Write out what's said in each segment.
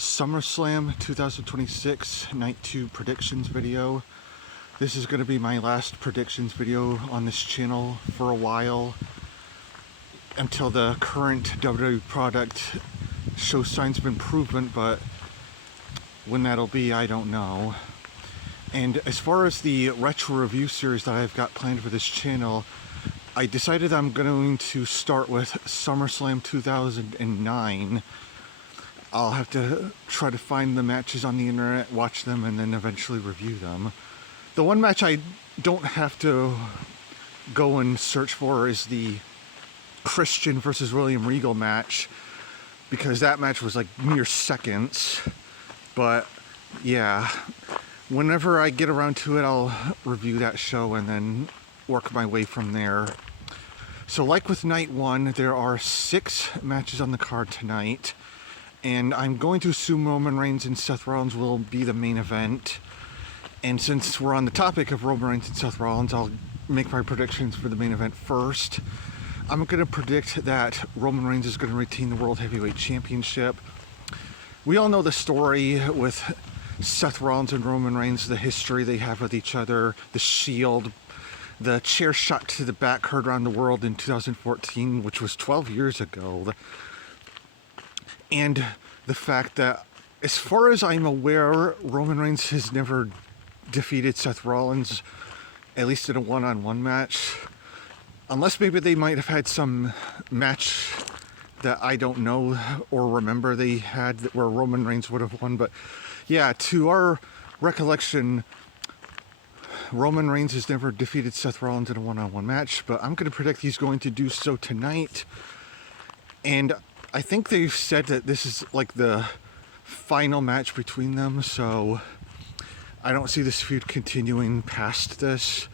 SummerSlam 2026 Night 2 predictions video. This is going to be my last predictions video on this channel for a while until the current WWE product show signs have been proven, but when that'll be, I don't know. And as far as the retro review series that I've got planned for this channel, I decided I'm going to start with SummerSlam 2009. I'll have to try to find the matches on the internet, watch them, and then eventually review them. The one match I don't have to go and search for is the Christian versus William Regal match, because that match was like mere seconds. But yeah, whenever I get around to it, I'll review that show and then work my way from there. So like with night 1, there are 6 matches on the card tonight. And I'm going to assume Roman Reigns and Seth Rollins will be the main event. And since we're on the topic of Roman Reigns and Seth Rollins, I'll make my predictions for the main event first. I'm going to predict that Roman Reigns is going to retain the World Heavyweight Championship. We all know the story with Seth Rollins and Roman Reigns, the history they have with each other, the Shield, the chair shot to the back heard around the world in 2014, which was 12 years ago. And the fact that, as far as I'm aware, Roman Reigns has never defeated Seth Rollins, at least in a one-on-one match. Unless maybe they might have had some match that I don't know or remember they had where Roman Reigns would have won. But yeah, to our recollection, Roman Reigns has never defeated Seth Rollins in a one-on-one match, but I'm going to predict he's going to do so tonight. And I think they've said that this is like the final match between them, so I don't see this feud continuing past this.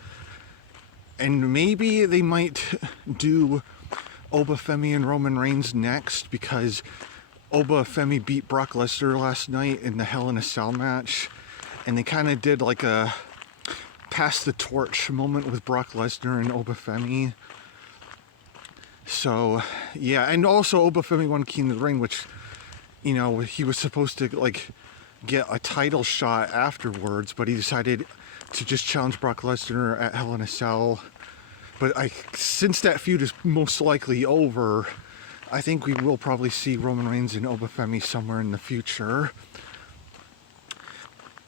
And maybe they might do Obafemi and Roman Reigns next, because Obafemi beat Brock Lesnar last night in the Hell in a Cell match, and they kind of did like a pass the torch moment with Brock Lesnar and Obafemi. So, yeah, and also Obafemi won King of the Ring, which, you know, he was supposed to, like, get a title shot afterwards, but he decided to just challenge Brock Lesnar at Hell in a Cell. But since that feud is most likely over, I think we will probably see Roman Reigns and Obafemi somewhere in the future.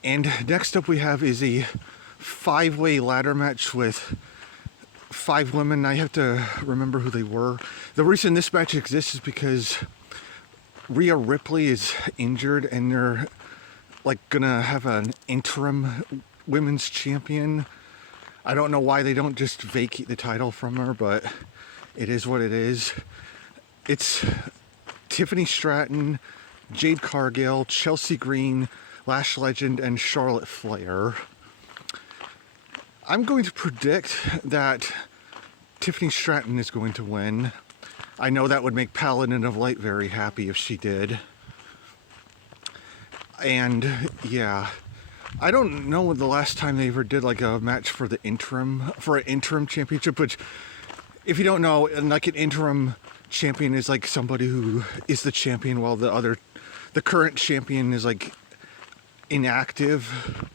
And next up we have is a 5-way ladder match with 5 women. I have to remember who they were. The reason this match exists is because Rhea Ripley is injured and they're like gonna have an interim women's champion. I don't know why they don't just vacate the title from her, but it is what it is. It's Tiffany Stratton, Jade Cargill, Chelsea Green, Lash Legend, and Charlotte Flair. I'm going to predict that Tiffany Stratton is going to win. I know that would make Paladin of Light very happy if she did. And yeah, I don't know the last time they ever did like a match for an interim championship, which, if you don't know, like an interim champion is like somebody who is the champion while the current champion is like inactive.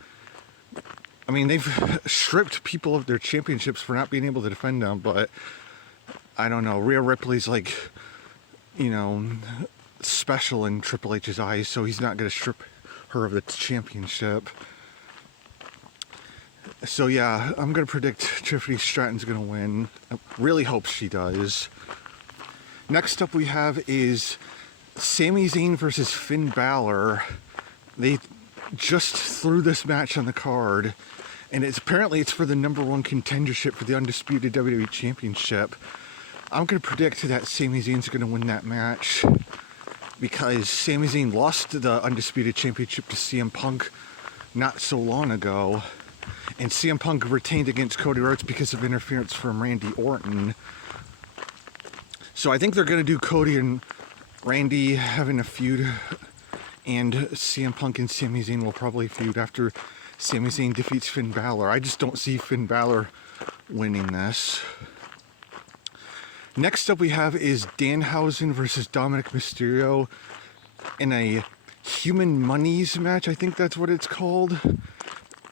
I mean, they've stripped people of their championships for not being able to defend them, but I don't know. Rhea Ripley's like, you know, special in Triple H's eyes, so he's not going to strip her of the championship. So yeah, I'm going to predict Tiffany Stratton's going to win. I really hope she does. Next up we have is Sami Zayn versus Finn Balor. They just threw this match on the card, and apparently it's for the #1 contendership for the undisputed WWE Championship. I'm going to predict that Sami Zayn's going to win that match, because Sami Zayn lost the undisputed championship to CM Punk not so long ago, and CM Punk retained against Cody Rhodes because of interference from Randy Orton. So I think they're going to do Cody and Randy having a feud, and CM Punk and Sami Zayn will probably feud after Sami Zayn defeats Finn Balor. I just don't see Finn Balor winning this. Next up we have is Danhausen versus Dominic Mysterio in a Human Monies match, I think that's what it's called.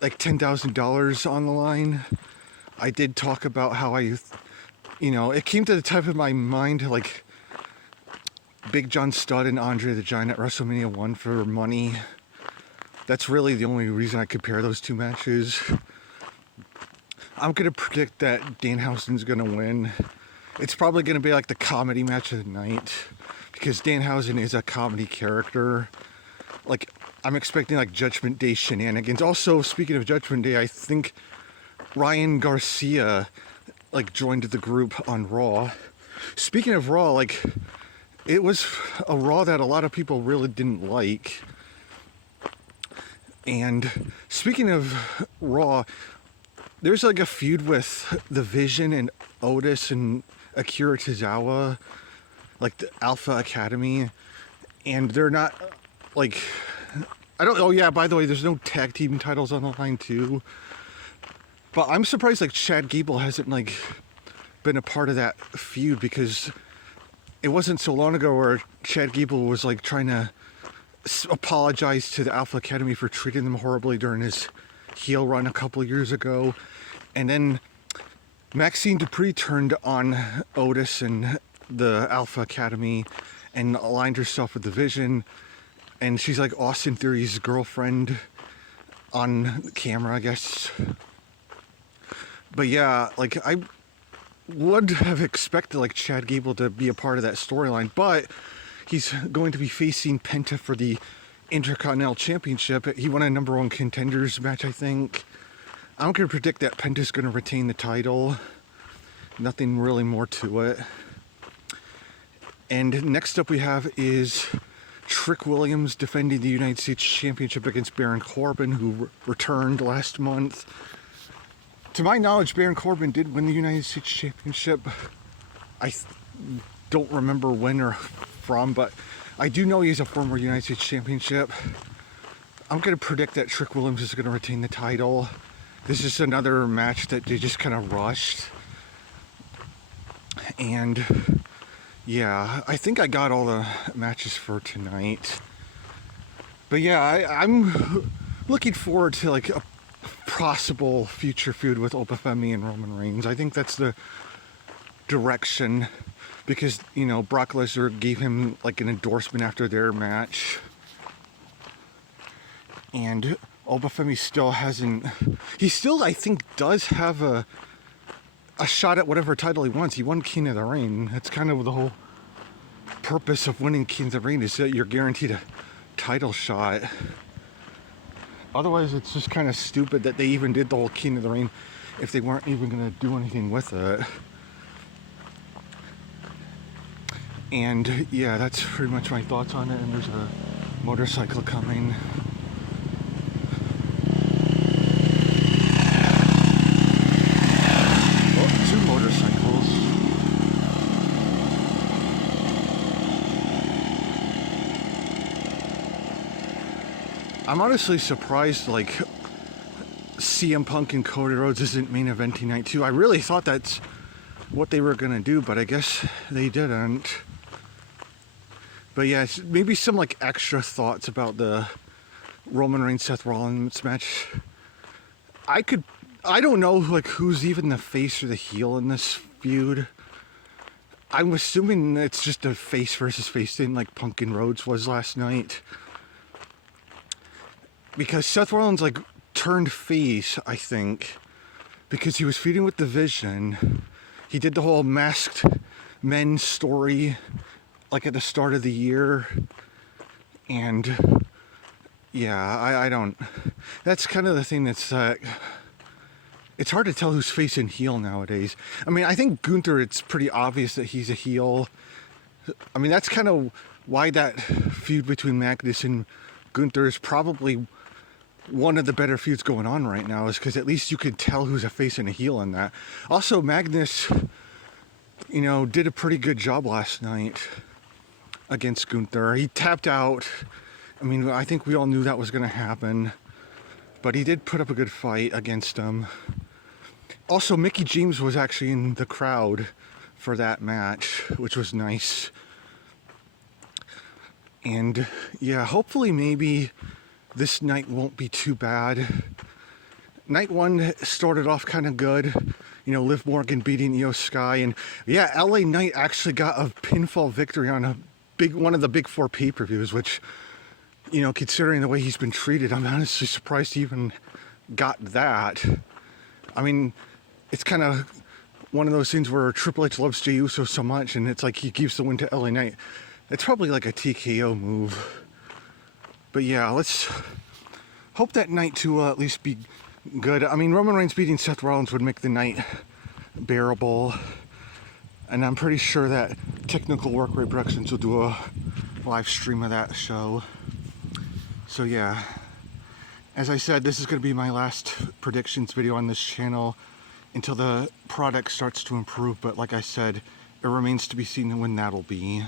Like $10,000 on the line. I did talk about how it came to the top of my mind, like Big John Studd and Andre the Giant at WrestleMania 1 for money. That's really the only reason I compare those two matches. I'm going to predict that Danhausen's going to win. It's probably going to be like the comedy match of the night, because Danhausen is a comedy character. Like, I'm expecting like Judgment Day shenanigans. Also, speaking of Judgment Day, I think Ryan Garcia like joined the group on Raw. Speaking of Raw, like, it was a Raw that a lot of people really didn't like. And speaking of Raw, there's like a feud with The Vision and Otis and Akira Tozawa, like the Alpha Academy, and they're not like, oh yeah, by the way, there's no tag team titles on the line too. But I'm surprised like Chad Gable hasn't like been a part of that feud, because it wasn't so long ago where Chad Gable was like trying to apologize to the Alpha Academy for treating them horribly during his heel run a couple of years ago. And then Maxine Dupree turned on Otis and the Alpha Academy and aligned herself with the Vision. And she's like Austin Theory's girlfriend on camera, I guess. But yeah, like, I would have expected like Chad Gable to be a part of that storyline, but he's going to be facing Penta for the Intercontinental Championship. He won a number one contenders match, I think. I'm going to predict that Penta's going to retain the title. Nothing really more to it. And next up we have is Trick Williams defending the United States Championship against Baron Corbin, who returned last month. To my knowledge, Baron Corbin did win the United States Championship. I don't remember when or from, but I do know he's a former United States Championship. I'm going to predict that Trick Williams is going to retain the title. This is another match that they just kind of rushed. And yeah, I think I got all the matches for tonight. But yeah, I'm looking forward to like a possible future feud with Obafemi and Roman Reigns. I think that's the direction, because, you know, Brock Lesnar gave him like an endorsement after their match. And Obafemi still hasn't, he still, I think, does have a shot at whatever title he wants. He won King of the Ring. That's kind of the whole purpose of winning King of the Ring, is that you're guaranteed a title shot. Otherwise, it's just kind of stupid that they even did the whole King of the Ring if they weren't even going to do anything with it. And yeah, that's pretty much my thoughts on it. And there's a motorcycle coming. Oh, two motorcycles. I'm honestly surprised, like, CM Punk and Cody Rhodes isn't main eventing night 2. I really thought that's what they were gonna do, but I guess they didn't. But yeah, maybe some like extra thoughts about the Roman Reigns Seth Rollins match. I don't know like who's even the face or the heel in this feud. I'm assuming it's just a face versus face thing, like Punk and Rhodes was last night. Because Seth Rollins like turned face, I think, because he was feuding with the Vision. He did the whole masked men story like at the start of the year. And yeah, I don't, that's kind of the thing that's it's hard to tell who's face and heel nowadays. I mean, I think Gunther, it's pretty obvious that he's a heel. I mean, that's kind of why that feud between Magnus and Gunther is probably one of the better feuds going on right now, is because at least you could tell who's a face and a heel in that. Also, Magnus, you know, did a pretty good job last night against Gunther. He tapped out. I mean, I think we all knew that was going to happen, but he did put up a good fight against him. Also, Mickie James was actually in the crowd for that match, which was nice. And yeah, hopefully maybe this night won't be too bad. Night one started off kind of good. You know, Liv Morgan beating Io Sky. And yeah, LA Knight actually got a pinfall victory on one of the big four pay-per-views, which, you know, considering the way he's been treated, I'm honestly surprised he even got that. I mean, it's kind of one of those things where Triple H loves Jey Uso so much, and it's like he gives the win to LA Knight. It's probably like a TKO move. But yeah, let's hope that night two will at least be good. I mean, Roman Reigns beating Seth Rollins would make the night bearable. And I'm pretty sure that Technical Work Rate Productions will do a live stream of that show. So yeah, as I said, this is going to be my last predictions video on this channel until the product starts to improve. But like I said, it remains to be seen when that'll be.